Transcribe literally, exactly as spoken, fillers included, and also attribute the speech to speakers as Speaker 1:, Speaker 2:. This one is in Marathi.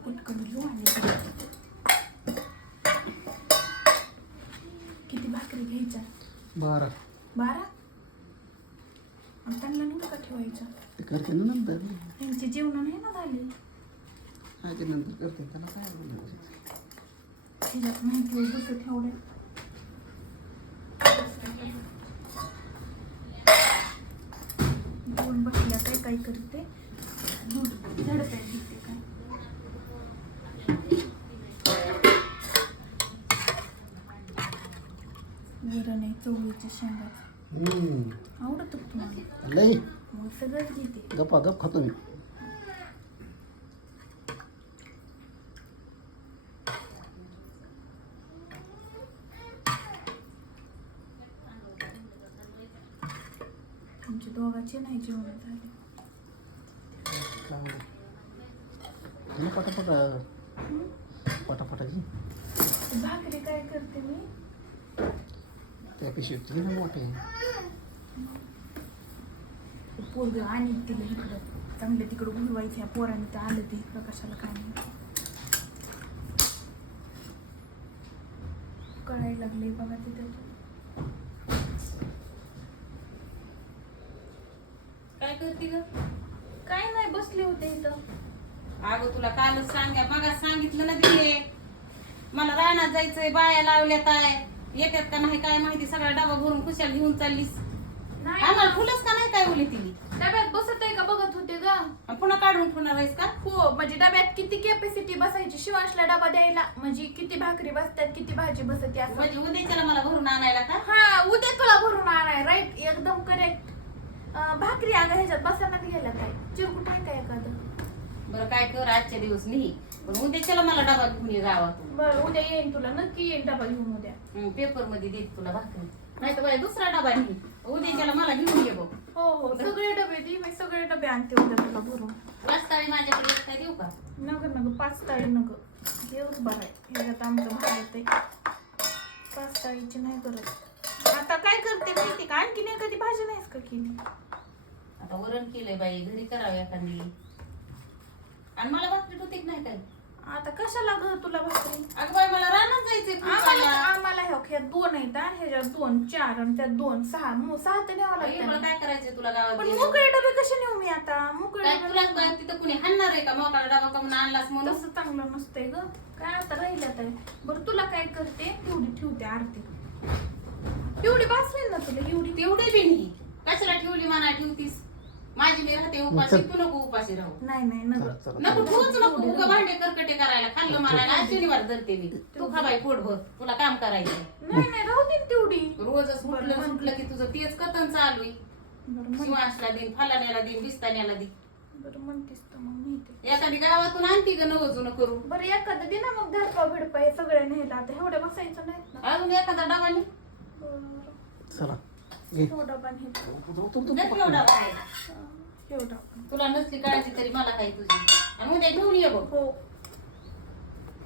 Speaker 1: पटकन घेऊ आणि किती भाकरी घ्यायच्या?
Speaker 2: बारा.
Speaker 1: बारा? आणि त्यांना नाही का ठेवायच्या?
Speaker 2: ते करते ना नंतर.
Speaker 1: त्यांची जेवण नाही ना झाली.
Speaker 2: हा ते नंतर करते त्याला काय बोलायचं.
Speaker 1: तिच्यात माहिती बसत ठेवल्या. दोन बसल्या काय काय करते दूध झडप्यात घेते काय वरण आहे चवळीच्या शेंगाचं आवडत तुम्हाला
Speaker 2: लई
Speaker 1: मग सगळंच घेते
Speaker 2: गप्पा गप खातो मी.
Speaker 1: आमच्या दोघांचे नाही जेवण झाले.
Speaker 2: पटापटा पटापटाची
Speaker 1: भाकरी काय करते मी
Speaker 2: त्या पिशवीत ना मोठे
Speaker 1: पोरग आणि तिला इकडं चांगलं तिकडं घुलवायचं ह्या पोराने तर आलं ते इकडं कशाला काय नाही कळायला लागले बघा ते त्याच्यात.
Speaker 3: काय करते ग?
Speaker 1: काय नाही बसले होते इथं.
Speaker 3: अगं तुला कालच सांगा मग सांगितलं ना तिने मला रानात जायचंय बाया लावल्यात आहे येतात का नाही काय माहिती सगळा डबा भरून खुशाल घेऊन चाललीस. आम्हाला फुलच का नाही काय बोलली तिने
Speaker 1: डब्यात बसत आहे का बघत होते ग.
Speaker 3: आणि पुन्हा काढून ठेवणार आहेस का?
Speaker 1: हो म्हणजे डब्यात किती कॅपॅसिटी बसायची शिवांशला डबा द्यायला म्हणजे किती भाकरी बसतात किती भाजी बसते असं.
Speaker 3: म्हणजे उद्याच्याला मला भरून आणायला का?
Speaker 1: हा उद्या तुला भरून आणाय राईट एकदम करेक्ट. भाकरी अगं ह्याच्यात बसायला गेल्या काय चिरकुट आहे का एखादं.
Speaker 3: बरं काय कर आजच्या दिवस नाही पण उद्याच्याला मला डबा घेऊन ये गावातून.
Speaker 1: बरं उद्या येईन तुला नक्की येईन डबा घेऊन उद्या.
Speaker 3: पेपर मध्ये देत तुला भाकरी नाही तर बाई दुसरा डबा नाही उद्याच्याला मला घेऊन ये बघ.
Speaker 1: हो हो सगळे डबे दे मी सगळे डबे आणते उद्या तुला भरून.
Speaker 3: पाच ताळी माझ्याकडे एक काय देऊ का?
Speaker 1: नग नग पाच ताळी नग हेच बरं आहे ह्याच्यात आमचं भागत आहे पाच ताळीची नाही करत. आता काय करते माहिती का आणखीन एखादी भाजी नाहीस का केली.
Speaker 3: आता वरण केलंय बाई घरी करावं एखादी आणि मला भाकरी होती नाही काय.
Speaker 1: आता कशाला ग तुला भाकरी.
Speaker 3: अगं बाई मला रानात जायचंय
Speaker 1: आम्हाला
Speaker 3: फुलवायला.
Speaker 1: आम्हाला ह्या दोन आहेत आणि ह्याच्यात दोन चार आणि त्यात दोन सहा मग सहा तर न्यावं
Speaker 3: बाई, मला
Speaker 1: लागतं.
Speaker 3: काय करायचंय तुला गावात
Speaker 1: पण
Speaker 3: गेल्यावर?
Speaker 1: मोकळे डबे कसे नेऊ मी आता मोकळे
Speaker 3: काय
Speaker 1: डबे
Speaker 3: तुला
Speaker 1: नेऊ.
Speaker 3: काय तिथं कुणी हाणणार आहे का मोकाला डबा कमून आणलास म्हणून?
Speaker 1: तसं चांगलं नसतंय ग काय आता राहिलं तर. बरं तुला काय करते तेवढी ठेवते आरती तेवढी बसवेल ना तुला एवढी.
Speaker 3: तेवढे बी नाही कशाला ठेवली म्हणा ठेवतीस माझी मी राहते उपाशी तू नको उपाशी राहू.
Speaker 1: नाही नाही नग
Speaker 3: नको ठेवूच नको उगा भांडे करकटे करायला खाल्लं म्हणायला आज शनिवार धरते मी. तू खा बाई पोटभर तुला काम करायचं
Speaker 1: नाही नाही राहू दे तेवढी.
Speaker 3: रोजच सुटलं सुटलं की तुझं तेच कथन चालू आहे.
Speaker 1: बरं म्हण-
Speaker 3: शिवांशला देईन फलाण्याला देईन बिस्ताण्याला देईन
Speaker 1: बरं म्हणतेस तर मग मी ते.
Speaker 3: एखादी गावातून आणती ग नवजून करू.
Speaker 1: बरं एखादं दे ना मग धडपा भिडपा हे सगळ्या न्यायला आता एवढ्या बसायचं नाहीत ना.
Speaker 3: अजून एखादा डबा नाही
Speaker 1: बरं
Speaker 2: चला घे.
Speaker 1: तो डबा नेतो
Speaker 3: नक्की एवढा आहे.
Speaker 1: एवढा
Speaker 3: तुला नसली काळजी तरी मला काही तुझी आणि उद्या घेऊन ये बघ.
Speaker 1: हो